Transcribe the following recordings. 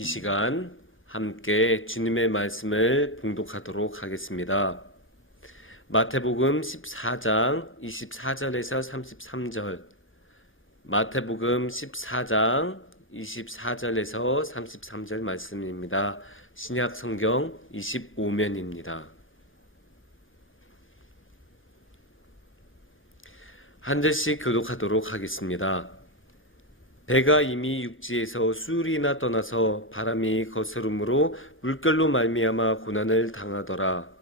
이 시간 함께 주님의 말씀을 봉독하도록 하겠습니다. 마태복음 14장 24절에서 33절, 마태복음 14장 24절에서 33절 말씀입니다. 신약 성경 25면입니다. 한 절씩 교독하도록 하겠습니다. 배가 이미 육지에서 수울이나 떠나서 바람이 거스름으로 물결로 말미암아 고난을 당하더라.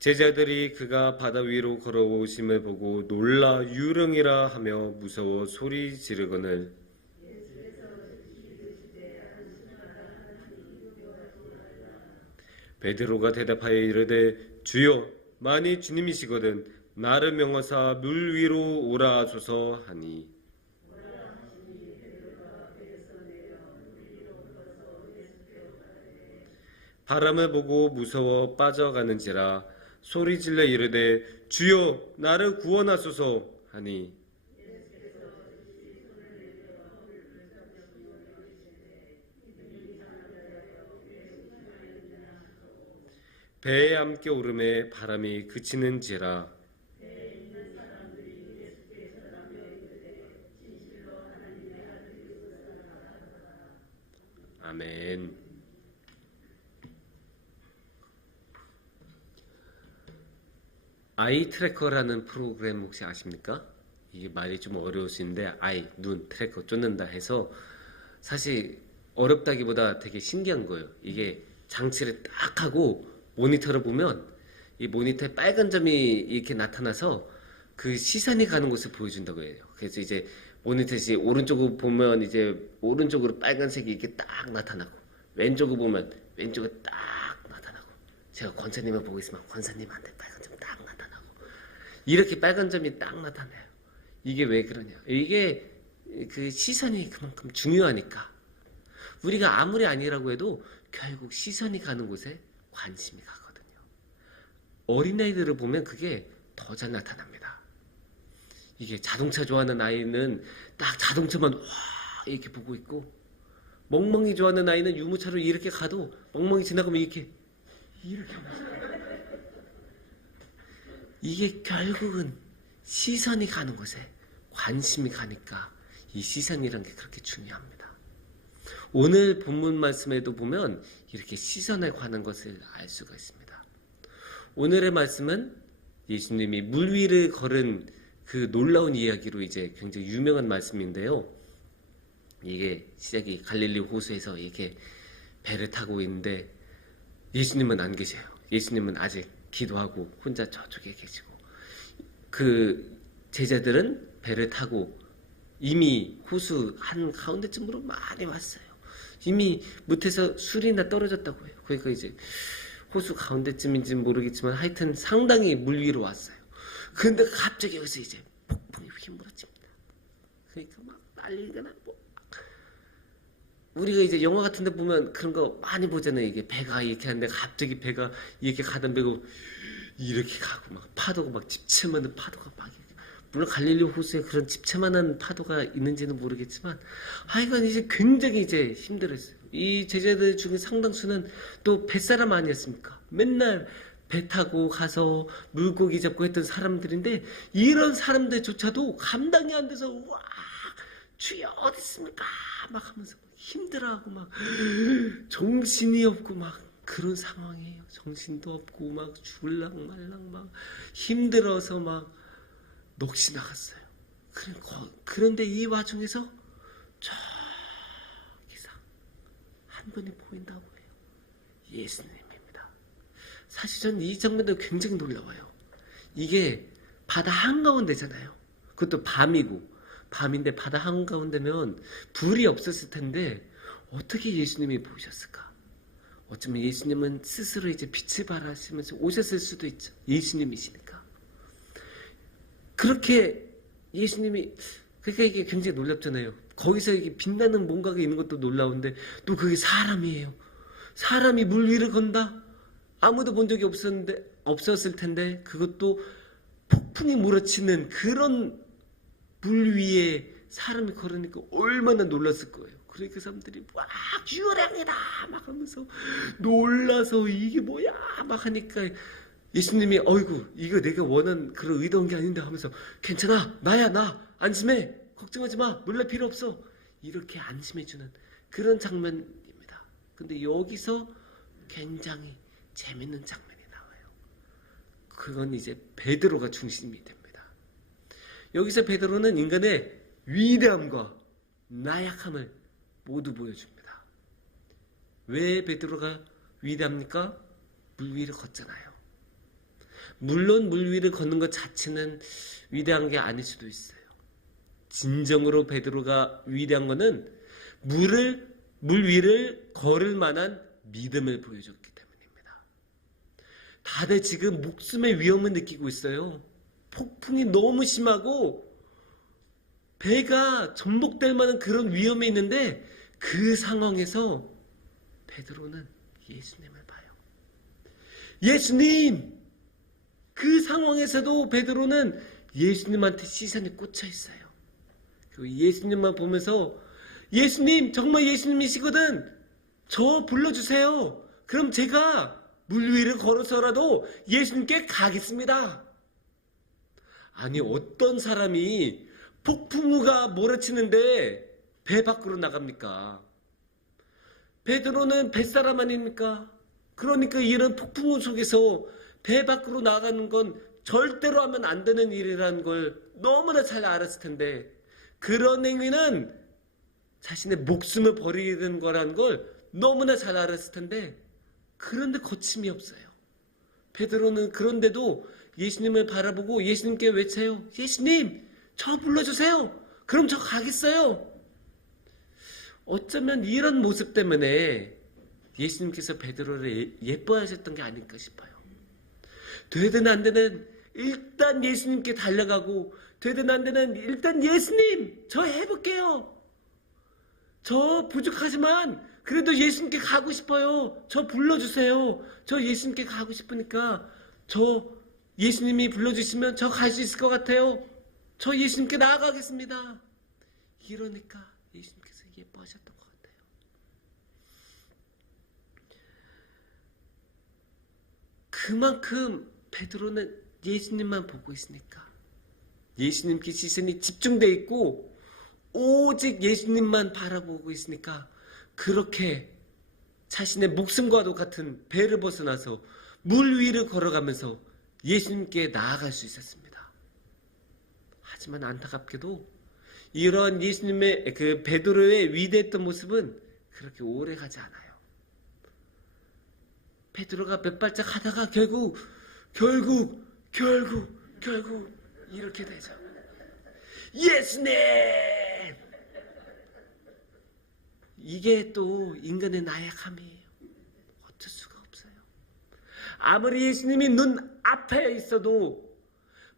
제자들이 그가 바다 위로 걸어오심을 보고 놀라 유령이라 하며 무서워 소리 지르거늘 베드로가 대답하여 이르되 주여 만일 주님이시거든 나를 명하사 물 위로 오라 하소서 하니 바람을 보고 무서워 빠져가는지라 소리질러 이르되 주여 나를 구원하소서 하니 배에 함께 오름에 바람이 그치는지라. 아멘. 아이 트래커라는 프로그램 혹시 아십니까? 이게 말이 좀 어려우신데 아이, 눈, 트래커 쫓는다 해서 사실 어렵다기보다 되게 신기한 거예요. 이게 장치를 딱 하고 모니터를 보면 이 모니터에 빨간 점이 이렇게 나타나서 그 시선이 가는 곳을 보여준다고 해요. 그래서 이제 모니터에서 오른쪽으로 보면 이제 오른쪽으로 빨간색이 이렇게 딱 나타나고 왼쪽으로 보면 왼쪽에 딱 나타나고 제가 권사님을 보고 있으면 권사님한테 빨간 점이 딱 나타나고 이렇게 빨간 점이 딱 나타나요. 이게 왜 그러냐? 이게 그 시선이 그만큼 중요하니까 우리가 아무리 아니라고 해도 결국 시선이 가는 곳에 관심이 가거든요. 어린아이들을 보면 그게 더 잘 나타납니다. 이게 자동차 좋아하는 아이는 딱 자동차만 와 이렇게 보고 있고 멍멍이 좋아하는 아이는 유모차로 이렇게 가도 멍멍이 지나가면 이렇게 하면서 이게 결국은 시선이 가는 곳에 관심이 가니까 이 시선이란 게 그렇게 중요합니다. 오늘 본문 말씀에도 보면 이렇게 시선에 관한 것을 알 수가 있습니다. 오늘의 말씀은 예수님이 물 위를 걸은 그 놀라운 이야기로 이제 굉장히 유명한 말씀인데요. 이게 시작이 갈릴리 호수에서 이렇게 배를 타고 있는데 예수님은 안 계세요. 예수님은 아직 기도하고 혼자 저쪽에 계시고 그 제자들은 배를 타고 이미 호수 한 가운데쯤으로 많이 왔어요. 이미 못해서 술이나 떨어졌다고 해요. 그러니까 이제 호수 가운데쯤인지는 모르겠지만 하여튼 상당히 물 위로 왔어요. 그런데 갑자기 여기서 이제 폭풍이 휘몰아칩니다. 그러니까 막 난리가 나고 우리가 이제 영화 같은 데 보면 그런 거 많이 보잖아요. 이게 배가 이렇게 하는데 갑자기 배가 이렇게 가던 배가 이렇게 가고 막 파도가 막 집채만한 파도가 막 물론 갈릴리 호수에 그런 집채만한 파도가 있는지는 모르겠지만 하여간 이제 굉장히 이제 힘들었어요. 이 제자들 중에 상당수는 또 뱃사람 아니었습니까? 맨날 배 타고 가서 물고기 잡고 했던 사람들인데 이런 사람들조차도 감당이 안 돼서 와 주여 어디 있습니까? 막 하면서 힘들어하고 막 정신이 없고 막 그런 상황이에요. 정신도 없고 막 죽을랑 말랑 막 힘들어서 막 넋이 나갔어요. 그런데 이 와중에서 저기서 한 분이 보인다고 해요. 예수님입니다. 사실 저는 이 장면도 굉장히 놀라워요. 이게 바다 한가운데잖아요. 그것도 밤인데 바다 한가운데면 불이 없었을 텐데 어떻게 예수님이 보셨을까? 어쩌면 예수님은 스스로 이제 빛을 발하시면서 오셨을 수도 있죠. 예수님이시니까. 그렇게 예수님이 그러니까 이게 굉장히 놀랍잖아요. 거기서 이게 빛나는 뭔가가 있는 것도 놀라운데 또 그게 사람이에요. 사람이 물 위를 건다? 아무도 본 적이 없었을 텐데 그것도 폭풍이 몰아치는 그런 물 위에 사람이 걸으니까 얼마나 놀랐을 거예요. 그러니까 그 사람들이 막 유령이다 막 하면서 놀라서 이게 뭐야 막 하니까 예수님이 어이구 이거 내가 원한 그런 의도한 게 아닌데 하면서 괜찮아 나야 나 안심해 걱정하지 마 놀랄 필요 없어 이렇게 안심해주는 그런 장면입니다. 근데 여기서 굉장히 재밌는 장면이 나와요. 그건 이제 베드로가 중심이 됩니다. 여기서 베드로는 인간의 위대함과 나약함을 모두 보여줍니다. 왜 베드로가 위대합니까? 물 위를 걷잖아요. 물론 물 위를 걷는 것 자체는 위대한 게 아닐 수도 있어요. 진정으로 베드로가 위대한 것은 물 위를 걸을 만한 믿음을 보여줬기 때문입니다. 다들 지금 목숨의 위험을 느끼고 있어요. 폭풍이 너무 심하고 배가 전복될 만한 그런 위험이 있는데 그 상황에서 베드로는 예수님을 봐요. 예수님! 그 상황에서도 베드로는 예수님한테 시선이 꽂혀 있어요. 그리고 예수님만 보면서 예수님 정말 예수님이시거든 저 불러주세요. 그럼 제가 물 위를 걸어서라도 예수님께 가겠습니다. 아니 어떤 사람이 폭풍우가 몰아치는데 배 밖으로 나갑니까? 베드로는 뱃사람 아닙니까? 그러니까 이런 폭풍우 속에서 배 밖으로 나가는 건 절대로 하면 안 되는 일이라는 걸 너무나 잘 알았을 텐데 그런 행위는 자신의 목숨을 버리는 거라는 걸 너무나 잘 알았을 텐데 그런데 거침이 없어요. 베드로는 그런데도 예수님을 바라보고 예수님께 외쳐요. 예수님 저 불러주세요. 그럼 저 가겠어요. 어쩌면 이런 모습 때문에 예수님께서 베드로를 예뻐하셨던 게 아닐까 싶어요. 되든 안 되든 일단 예수님께 달려가고 되든 안 되든 일단 예수님 저 해볼게요. 저 부족하지만 그래도 예수님께 가고 싶어요. 저 불러주세요. 저 예수님께 가고 싶으니까 저 예수님이 불러주시면 저 갈 수 있을 것 같아요. 저 예수님께 나아가겠습니다. 이러니까 예수님께서 예뻐하셨던 것 같아요. 그만큼 베드로는 예수님만 보고 있으니까 예수님께 시선이 집중되어 있고 오직 예수님만 바라보고 있으니까 그렇게 자신의 목숨과도 같은 배를 벗어나서 물 위를 걸어가면서 예수님께 나아갈 수 있었습니다. 하지만 안타깝게도 이런 예수님의 그 베드로의 위대했던 모습은 그렇게 오래 가지 않아요. 베드로가 몇 발짝 하다가 결국 이렇게 되죠. 예수님! 이게 또 인간의 나약함이에요. 어쩔 수가 없어요. 아무리 예수님이 눈 앞에 있어도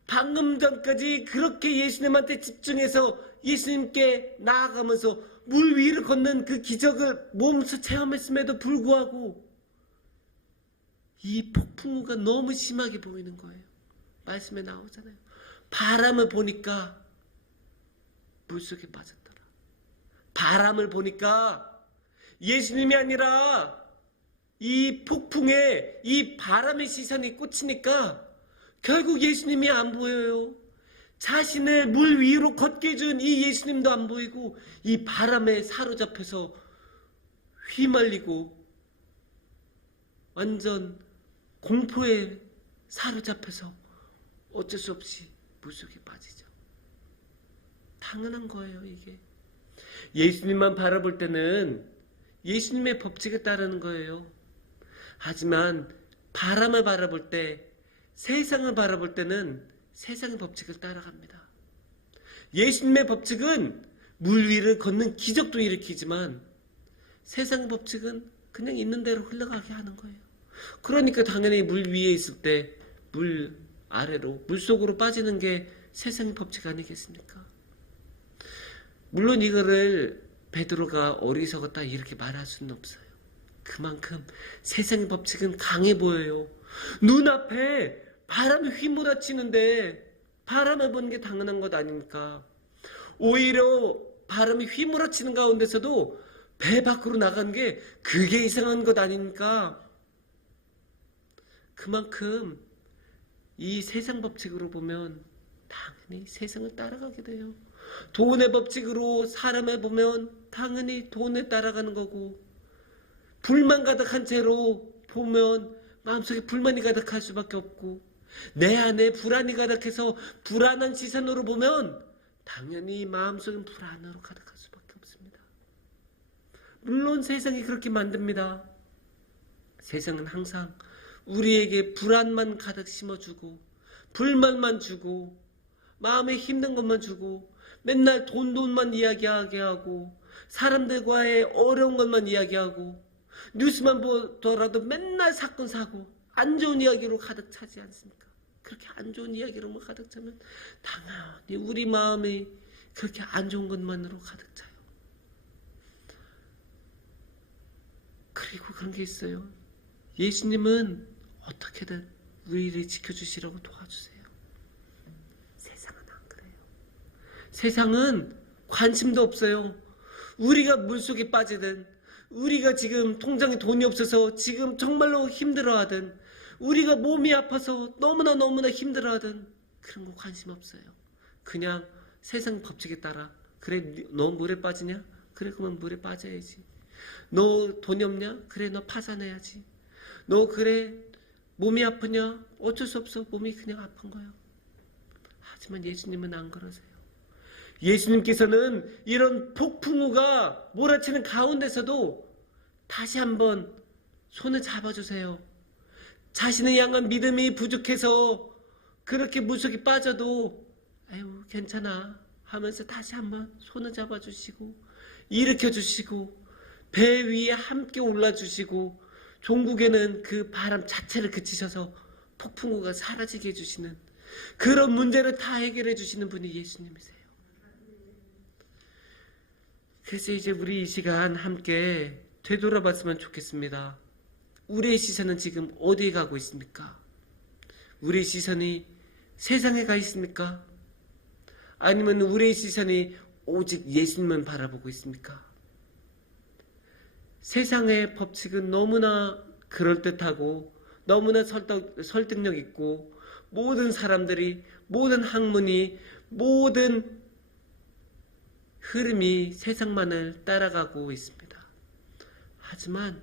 방금 전까지 그렇게 예수님한테 집중해서 예수님께 나아가면서 물 위를 걷는 그 기적을 몸소 체험했음에도 불구하고 이 폭풍우가 너무 심하게 보이는 거예요. 말씀에 나오잖아요. 바람을 보니까 물속에 빠졌더라. 바람을 보니까 예수님이 아니라 이 폭풍에 이 바람의 시선이 꽂히니까 결국 예수님이 안 보여요. 자신을 물 위로 걷게 해준 이 예수님도 안 보이고 이 바람에 사로잡혀서 휘말리고 완전 공포에 사로잡혀서 어쩔 수 없이 물속에 빠지죠. 당연한 거예요, 이게. 예수님만 바라볼 때는 예수님의 법칙을 따르는 거예요. 하지만 바람을 바라볼 때, 세상을 바라볼 때는 세상의 법칙을 따라갑니다. 예수님의 법칙은 물 위를 걷는 기적도 일으키지만 세상의 법칙은 그냥 있는 대로 흘러가게 하는 거예요. 그러니까 당연히 물 위에 있을 때 물 아래로, 물 속으로 빠지는 게 세상의 법칙 아니겠습니까? 물론 이거를 베드로가 어리석었다 이렇게 말할 수는 없어요. 그만큼 세상의 법칙은 강해 보여요. 눈앞에 바람이 휘몰아치는데 바람을 보는 게 당연한 것 아닙니까? 오히려 바람이 휘몰아치는 가운데서도 배 밖으로 나간 게 그게 이상한 것 아닙니까? 그만큼 이 세상 법칙으로 보면 당연히 세상을 따라가게 돼요. 돈의 법칙으로 사람을 보면 당연히 돈에 따라가는 거고, 불만 가득한 채로 보면 마음속에 불만이 가득할 수밖에 없고, 내 안에 불안이 가득해서 불안한 시선으로 보면 당연히 마음속엔 불안으로 가득할 수밖에 없습니다. 물론 세상이 그렇게 만듭니다. 세상은 항상 우리에게 불안만 가득 심어주고, 불만만 주고, 마음에 힘든 것만 주고, 맨날 돈만 이야기하게 하고, 사람들과의 어려운 것만 이야기하고, 뉴스만 보더라도 맨날 사건 사고 안 좋은 이야기로 가득 차지 않습니까? 그렇게 안 좋은 이야기로만 가득 차면 당연히 우리 마음이 그렇게 안 좋은 것만으로 가득 차요. 그리고 그런 게 있어요. 예수님은 어떻게든 우리를 지켜주시라고 도와주세요. 세상은 안 그래요. 세상은 관심도 없어요. 우리가 물속에 빠지든, 우리가 지금 통장에 돈이 없어서 지금 정말로 힘들어하든, 우리가 몸이 아파서 너무나 힘들어하든 그런 거 관심 없어요. 그냥 세상 법칙에 따라, 그래 너 물에 빠지냐? 그래 그러면 물에 빠져야지. 너 돈이 없냐? 그래 너 파산해야지. 너 그래 몸이 아프냐? 어쩔 수 없어. 몸이 그냥 아픈 거야. 하지만 예수님은 안 그러세요. 예수님께서는 이런 폭풍우가 몰아치는 가운데서도 다시 한번 손을 잡아주세요. 자신을 향한 믿음이 부족해서 그렇게 물속에 빠져도 아유 괜찮아 하면서 다시 한번 손을 잡아주시고 일으켜주시고 배 위에 함께 올라주시고 종국에는 그 바람 자체를 그치셔서 폭풍우가 사라지게 해주시는 그런 문제를 다 해결해 주시는 분이 예수님이세요. 그래서 이제 우리 이 시간 함께 되돌아봤으면 좋겠습니다. 우리의 시선은 지금 어디에 가고 있습니까? 우리의 시선이 세상에 가 있습니까? 아니면 우리의 시선이 오직 예수님만 바라보고 있습니까? 세상의 법칙은 너무나 그럴듯하고 너무나 설득력 있고 모든 사람들이, 모든 학문이, 모든 흐름이 세상만을 따라가고 있습니다. 하지만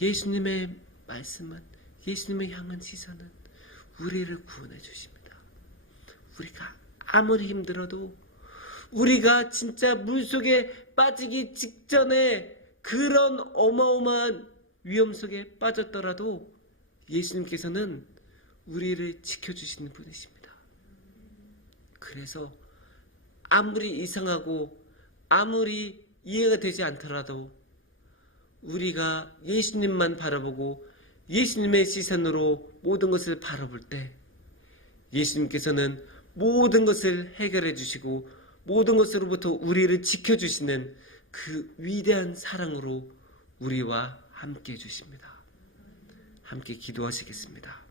예수님의 말씀은, 예수님의 향한 시선은 우리를 구원해 주십니다. 우리가 아무리 힘들어도, 우리가 진짜 물속에 빠지기 직전에 그런 어마어마한 위험 속에 빠졌더라도 예수님께서는 우리를 지켜주시는 분이십니다. 그래서 아무리 이상하고 아무리 이해가 되지 않더라도 우리가 예수님만 바라보고 예수님의 시선으로 모든 것을 바라볼 때 예수님께서는 모든 것을 해결해 주시고 모든 것으로부터 우리를 지켜주시는 그 위대한 사랑으로 우리와 함께 해주십니다. 함께 기도하시겠습니다.